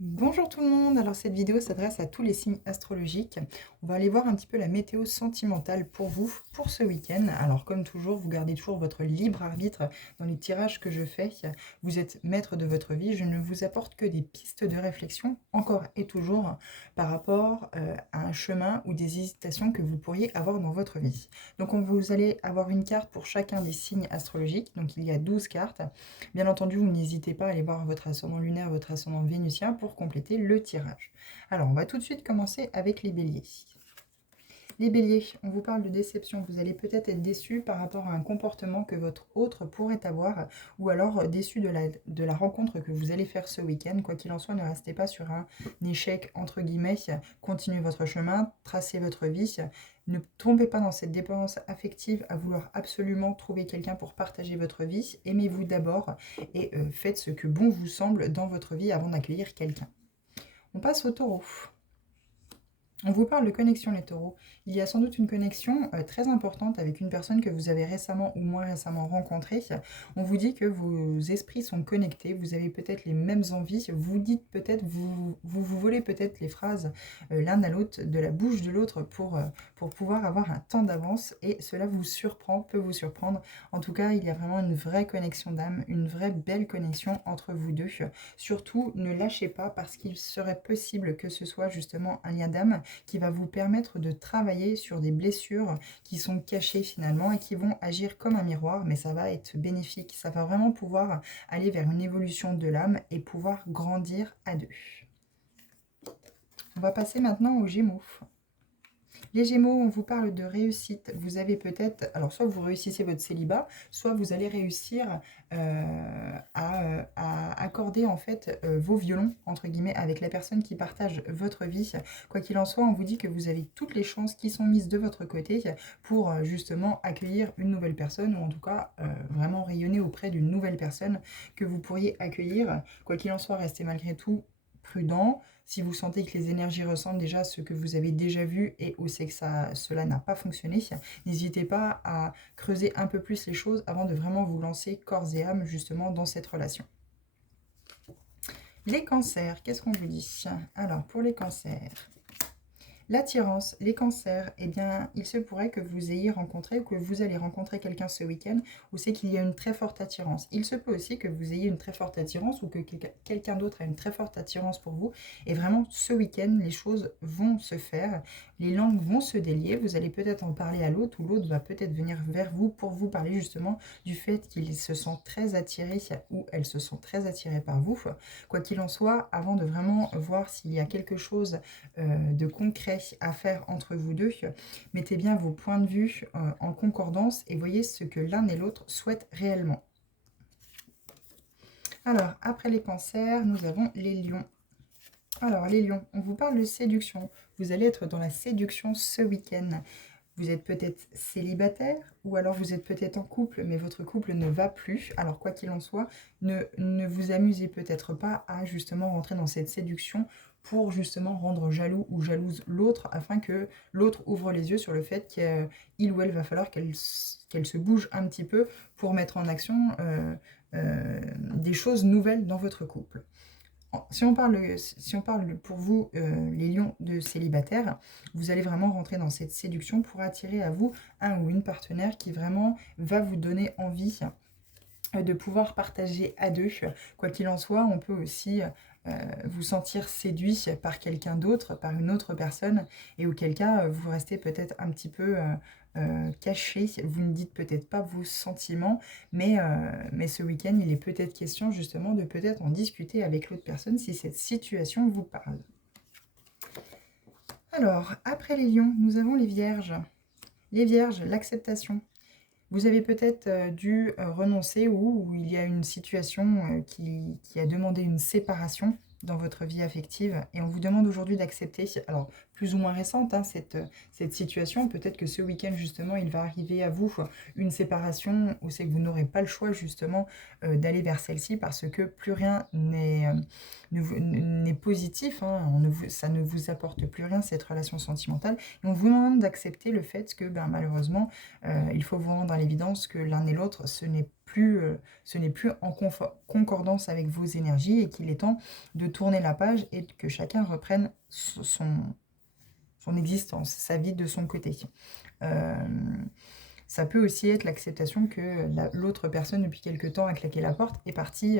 Bonjour tout le monde, alors cette vidéo s'adresse à tous les signes astrologiques. On va aller voir un petit peu la météo sentimentale pour vous, pour ce week-end. Alors comme toujours, vous gardez toujours votre libre arbitre dans les tirages que je fais. Vous êtes maître de votre vie, je ne vous apporte que des pistes de réflexion, encore et toujours, par rapport à un chemin ou des hésitations que vous pourriez avoir dans votre vie. Donc vous allez avoir une carte pour chacun des signes astrologiques, donc il y a 12 cartes. Bien entendu, vous n'hésitez pas à aller voir votre ascendant lunaire, votre ascendant vénusien pour compléter le tirage. Alors, on va tout de suite commencer avec les béliers. Les béliers, on vous parle de déception. Vous allez peut-être être déçu par rapport à un comportement que votre autre pourrait avoir, ou alors déçu de la rencontre que vous allez faire ce week-end. Quoi qu'il en soit, ne restez pas sur un échec, entre guillemets. Continuez votre chemin, tracez votre vie. Ne tombez pas dans cette dépendance affective à vouloir absolument trouver quelqu'un pour partager votre vie. Aimez-vous d'abord et faites ce que bon vous semble dans votre vie avant d'accueillir quelqu'un. On passe au taureau. On vous parle de connexion, les taureaux. Il y a sans doute une connexion très importante avec une personne que vous avez récemment ou moins récemment rencontrée. On vous dit que vos esprits sont connectés, vous avez peut-être les mêmes envies, vous dites peut-être, vous volez peut-être les phrases l'un à l'autre, de la bouche de l'autre pour pouvoir avoir un temps d'avance et cela vous surprend, peut vous surprendre. En tout cas, il y a vraiment une vraie connexion d'âme, une vraie belle connexion entre vous deux. Surtout, ne lâchez pas parce qu'il serait possible que ce soit justement un lien d'âme qui va vous permettre de travailler sur des blessures qui sont cachées finalement et qui vont agir comme un miroir, mais ça va être bénéfique. Ça va vraiment pouvoir aller vers une évolution de l'âme et pouvoir grandir à deux. On va passer maintenant aux Gémeaux. Les Gémeaux, on vous parle de réussite. Vous avez peut-être, alors soit vous réussissez votre célibat, soit vous allez réussir à accorder en fait vos violons, entre guillemets, avec la personne qui partage votre vie. Quoi qu'il en soit, on vous dit que vous avez toutes les chances qui sont mises de votre côté pour justement accueillir une nouvelle personne, ou en tout cas vraiment rayonner auprès d'une nouvelle personne que vous pourriez accueillir. Quoi qu'il en soit, restez malgré tout prudent. Si vous sentez que les énergies ressemblent déjà à ce que vous avez déjà vu et où c'est que cela n'a pas fonctionné, n'hésitez pas à creuser un peu plus les choses avant de vraiment vous lancer corps et âme justement dans cette relation. Les cancers, qu'est-ce qu'on vous dit? Alors, pour les cancers, l'attirance, les cancers, eh bien, il se pourrait que vous ayez rencontré ou que vous allez rencontrer quelqu'un ce week-end où c'est qu'il y a une très forte attirance. Il se peut aussi que vous ayez une très forte attirance ou que quelqu'un d'autre a une très forte attirance pour vous. Et vraiment, ce week-end, les choses vont se faire, les langues vont se délier. Vous allez peut-être en parler à l'autre ou l'autre va peut-être venir vers vous pour vous parler justement du fait qu'il se sent très attiré ou elle se sent très attirée par vous. Quoi qu'il en soit, avant de vraiment voir s'il y a quelque chose de concret à faire entre vous deux, mettez bien vos points de vue en concordance et voyez ce que l'un et l'autre souhaitent réellement. Alors, après les cancers, nous avons les lions. Alors, les lions, on vous parle de séduction. Vous allez être dans la séduction ce week-end. Vous êtes peut-être célibataire ou alors vous êtes peut-être en couple, mais votre couple ne va plus. Alors quoi qu'il en soit, ne vous amusez peut-être pas à justement rentrer dans cette séduction pour justement rendre jaloux ou jalouse l'autre afin que l'autre ouvre les yeux sur le fait qu'il ou elle va falloir qu'elle se bouge un petit peu pour mettre en action des choses nouvelles dans votre couple. Si on parle pour vous, les lions de célibataires, vous allez vraiment rentrer dans cette séduction pour attirer à vous un ou une partenaire qui vraiment va vous donner envie de pouvoir partager à deux. Quoi qu'il en soit, on peut aussi vous sentir séduit par quelqu'un d'autre, par une autre personne, et auquel cas vous restez peut-être un petit peu caché, vous ne dites peut-être pas vos sentiments, mais ce week-end, il est peut-être question justement de peut-être en discuter avec l'autre personne si cette situation vous parle. Alors, après les lions, nous avons les vierges. Les vierges, l'acceptation. Vous avez peut-être dû renoncer ou il y a une situation qui a demandé une séparation dans votre vie affective et on vous demande aujourd'hui d'accepter, alors plus ou moins récente, hein, cette situation. Peut-être que ce week-end justement il va arriver à vous une séparation où c'est que vous n'aurez pas le choix justement d'aller vers celle-ci parce que plus rien n'est positif, hein, ça ne vous apporte plus rien cette relation sentimentale et on vous demande d'accepter le fait que malheureusement il faut vous rendre à l'évidence que l'un et l'autre, ce n'est plus, ce n'est plus en concordance avec vos énergies et qu'il est temps de tourner la page et que chacun reprenne son existence, sa vie de son côté. Ça peut aussi être l'acceptation que l'autre personne, depuis quelque temps, a claqué la porte, est partie,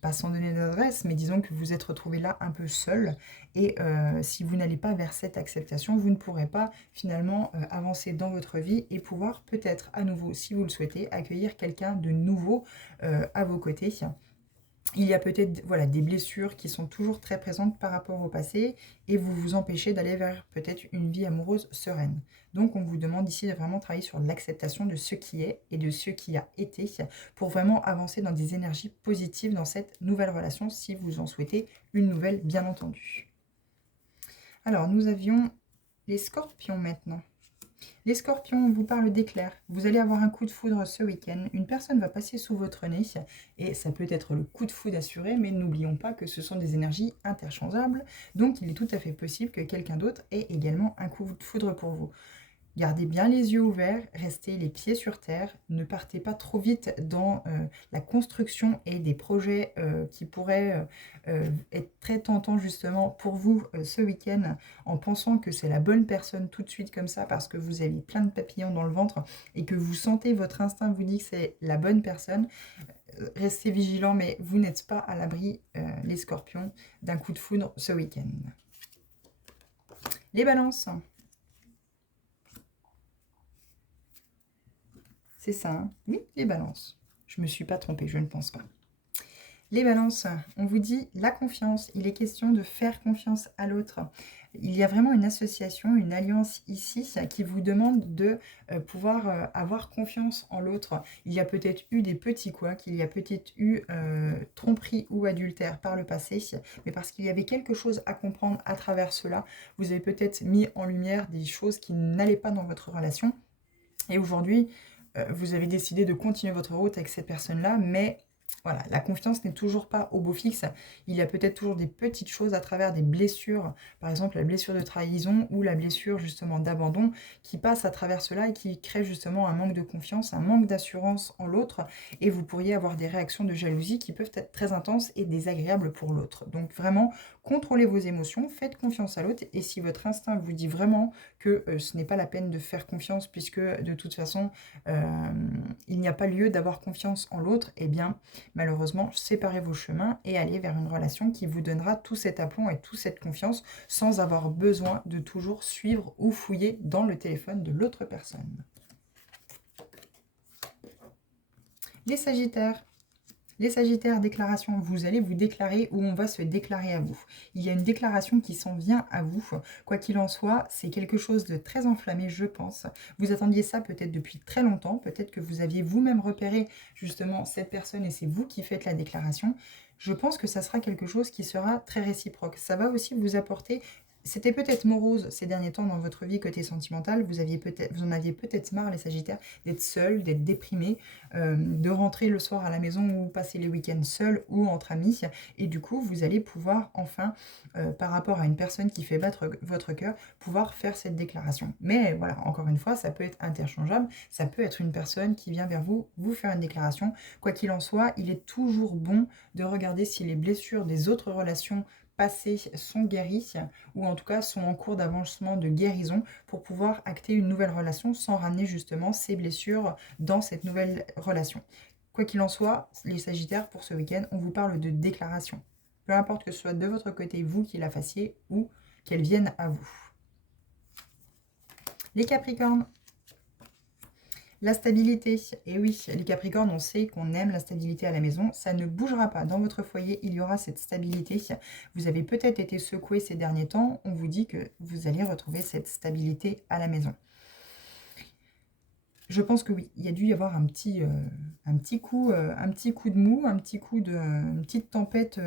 pas sans donner d'adresse, mais disons que vous êtes retrouvé là un peu seul. Et si vous n'allez pas vers cette acceptation, vous ne pourrez pas finalement avancer dans votre vie et pouvoir peut-être à nouveau, si vous le souhaitez, accueillir quelqu'un de nouveau à vos côtés. Il y a peut-être voilà, des blessures qui sont toujours très présentes par rapport au passé et vous vous empêchez d'aller vers peut-être une vie amoureuse sereine. Donc on vous demande ici de vraiment travailler sur l'acceptation de ce qui est et de ce qui a été pour vraiment avancer dans des énergies positives dans cette nouvelle relation si vous en souhaitez une nouvelle bien entendu. Alors nous avions les scorpions maintenant. Les scorpions, on vous parle d'éclairs. Vous allez avoir un coup de foudre ce week-end. Une personne va passer sous votre nez et ça peut être le coup de foudre assuré, mais n'oublions pas que ce sont des énergies interchangeables. Donc il est tout à fait possible que quelqu'un d'autre ait également un coup de foudre pour vous. Gardez bien les yeux ouverts, restez les pieds sur terre, ne partez pas trop vite dans la construction et des projets qui pourraient être très tentants justement pour vous ce week-end en pensant que c'est la bonne personne tout de suite comme ça parce que vous avez plein de papillons dans le ventre et que vous sentez, votre instinct vous dit que c'est la bonne personne. Restez vigilants, mais vous n'êtes pas à l'abri, les scorpions, d'un coup de foudre ce week-end. Les balances. C'est ça, hein? Oui, les balances. Je ne me suis pas trompée, je ne pense pas. Les balances, on vous dit la confiance. Il est question de faire confiance à l'autre. Il y a vraiment une association, une alliance ici qui vous demande de pouvoir avoir confiance en l'autre. Il y a peut-être eu des petits couacs, il y a peut-être eu tromperie ou adultère par le passé, mais parce qu'il y avait quelque chose à comprendre à travers cela, vous avez peut-être mis en lumière des choses qui n'allaient pas dans votre relation. Et aujourd'hui, vous avez décidé de continuer votre route avec cette personne-là, mais voilà, la confiance n'est toujours pas au beau fixe. Il y a peut-être toujours des petites choses à travers des blessures, par exemple la blessure de trahison ou la blessure justement d'abandon, qui passe à travers cela et qui crée justement un manque de confiance, un manque d'assurance en l'autre, et vous pourriez avoir des réactions de jalousie qui peuvent être très intenses et désagréables pour l'autre. Donc vraiment, contrôlez vos émotions, faites confiance à l'autre, et si votre instinct vous dit vraiment que ce n'est pas la peine de faire confiance, puisque de toute façon, il n'y a pas lieu d'avoir confiance en l'autre, eh bien, malheureusement, séparez vos chemins et allez vers une relation qui vous donnera tout cet aplomb et toute cette confiance sans avoir besoin de toujours suivre ou fouiller dans le téléphone de l'autre personne. Les Sagittaires. Les Sagittaires, déclaration, vous allez vous déclarer ou on va se déclarer à vous. Il y a une déclaration qui s'en vient à vous. Quoi qu'il en soit, c'est quelque chose de très enflammé, je pense. Vous attendiez ça peut-être depuis très longtemps. Peut-être que vous aviez vous-même repéré justement cette personne et c'est vous qui faites la déclaration. Je pense que ça sera quelque chose qui sera très réciproque. Ça va aussi vous apporter... C'était peut-être morose ces derniers temps dans votre vie côté sentimental. Vous en aviez peut-être marre, les Sagittaires, d'être seul, d'être déprimé, de rentrer le soir à la maison ou passer les week-ends seul ou entre amis. Et du coup, vous allez pouvoir enfin, par rapport à une personne qui fait battre votre cœur, pouvoir faire cette déclaration. Mais voilà, encore une fois, ça peut être interchangeable. Ça peut être une personne qui vient vers vous, vous faire une déclaration. Quoi qu'il en soit, il est toujours bon de regarder si les blessures des autres relations passées sont guéries ou en tout cas sont en cours d'avancement de guérison pour pouvoir acter une nouvelle relation sans ramener justement ces blessures dans cette nouvelle relation. Quoi qu'il en soit, les Sagittaires, pour ce week-end, on vous parle de déclaration. Peu importe que ce soit de votre côté, vous qui la fassiez ou qu'elle vienne à vous. Les Capricornes. La stabilité, et oui, les Capricornes, on sait qu'on aime la stabilité à la maison, ça ne bougera pas. Dans votre foyer, il y aura cette stabilité. Vous avez peut-être été secoué ces derniers temps, on vous dit que vous allez retrouver cette stabilité à la maison. Je pense que oui, il y a dû y avoir un petit coup de mou, une petite tempête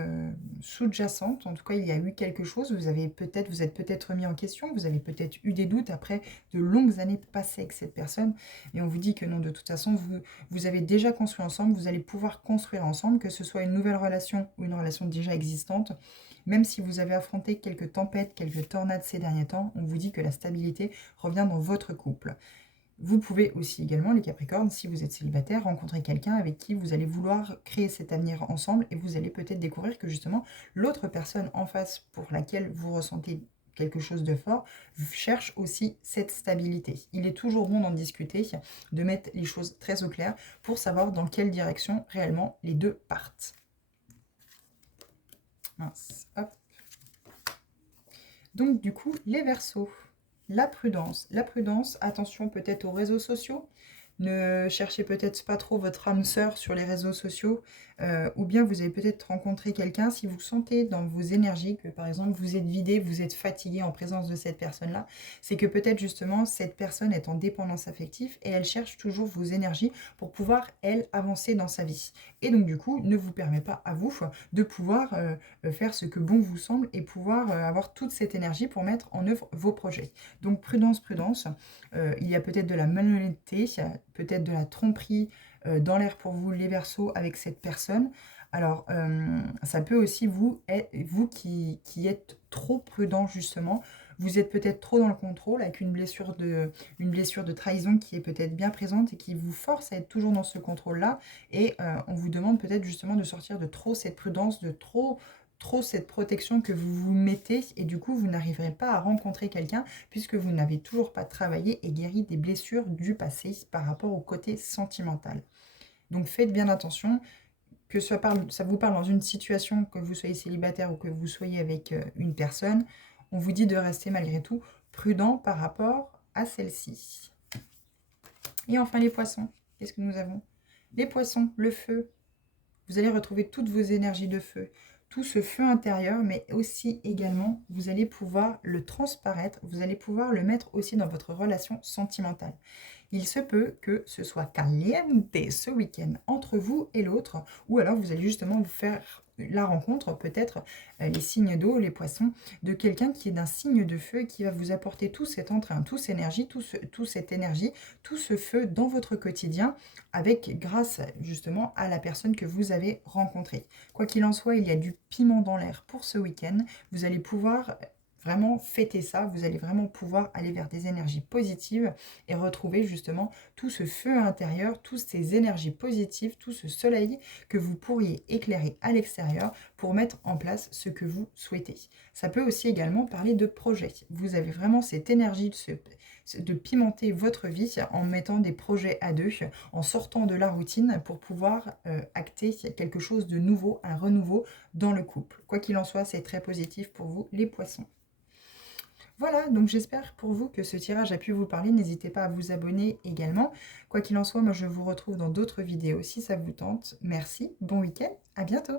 sous-jacente. En tout cas, il y a eu quelque chose. Vous êtes peut-être remis en question. Vous avez peut-être eu des doutes après de longues années passées avec cette personne. Et on vous dit que non, de toute façon, vous avez déjà construit ensemble. Vous allez pouvoir construire ensemble, que ce soit une nouvelle relation ou une relation déjà existante. Même si vous avez affronté quelques tempêtes, quelques tornades ces derniers temps, on vous dit que la stabilité revient dans votre couple. Vous pouvez aussi également, les Capricornes, si vous êtes célibataire, rencontrer quelqu'un avec qui vous allez vouloir créer cet avenir ensemble et vous allez peut-être découvrir que justement l'autre personne en face pour laquelle vous ressentez quelque chose de fort cherche aussi cette stabilité. Il est toujours bon d'en discuter, de mettre les choses très au clair pour savoir dans quelle direction réellement les deux partent. Mince, hop. Donc du coup, les Verseaux. La prudence. La prudence, attention peut-être aux réseaux sociaux. Ne cherchez peut-être pas trop votre âme sœur sur les réseaux sociaux. Ou bien vous avez peut-être rencontré quelqu'un, si vous sentez dans vos énergies que par exemple vous êtes vidé, vous êtes fatigué en présence de cette personne-là, c'est que peut-être justement cette personne est en dépendance affective et elle cherche toujours vos énergies pour pouvoir, elle, avancer dans sa vie. Et donc du coup, ne vous permet pas à vous de pouvoir faire ce que bon vous semble et pouvoir avoir toute cette énergie pour mettre en œuvre vos projets. Donc prudence, prudence. Il y a peut-être de la malhonnêteté, peut-être de la tromperie dans l'air pour vous, les Verseaux, avec cette personne. Alors, ça peut aussi vous qui êtes trop prudent, justement. Vous êtes peut-être trop dans le contrôle, avec une blessure de trahison qui est peut-être bien présente et qui vous force à être toujours dans ce contrôle-là. Et on vous demande peut-être justement de sortir de trop cette prudence, de trop cette protection que vous vous mettez et du coup vous n'arriverez pas à rencontrer quelqu'un puisque vous n'avez toujours pas travaillé et guéri des blessures du passé par rapport au côté sentimental. Donc faites bien attention, que ça vous parle dans une situation, que vous soyez célibataire ou que vous soyez avec une personne, on vous dit de rester malgré tout prudent par rapport à celle-ci. Et enfin les poissons, qu'est-ce que nous avons? Les poissons, le feu. Vous allez retrouver toutes vos énergies de feu, tout ce feu intérieur, mais aussi également, vous allez pouvoir le transparaître, vous allez pouvoir le mettre aussi dans votre relation sentimentale. Il se peut que ce soit caliente ce week-end entre vous et l'autre, ou alors vous allez justement vous faire la rencontre, peut-être les signes d'eau, les poissons, de quelqu'un qui est d'un signe de feu et qui va vous apporter tout cet entrain, toute cette énergie, tout ce feu dans votre quotidien, grâce justement à la personne que vous avez rencontrée. Quoi qu'il en soit, il y a du piment dans l'air pour ce week-end. Vous allez pouvoir vraiment fêter ça, vous allez vraiment pouvoir aller vers des énergies positives et retrouver justement tout ce feu intérieur, toutes ces énergies positives, tout ce soleil que vous pourriez éclairer à l'extérieur pour mettre en place ce que vous souhaitez. Ça peut aussi également parler de projet. Vous avez vraiment cette énergie de pimenter votre vie en mettant des projets à deux, en sortant de la routine pour pouvoir acter quelque chose de nouveau, un renouveau dans le couple. Quoi qu'il en soit, c'est très positif pour vous, les poissons. Voilà, donc j'espère pour vous que ce tirage a pu vous parler. N'hésitez pas à vous abonner également. Quoi qu'il en soit, moi je vous retrouve dans d'autres vidéos si ça vous tente. Merci, bon week-end, à bientôt.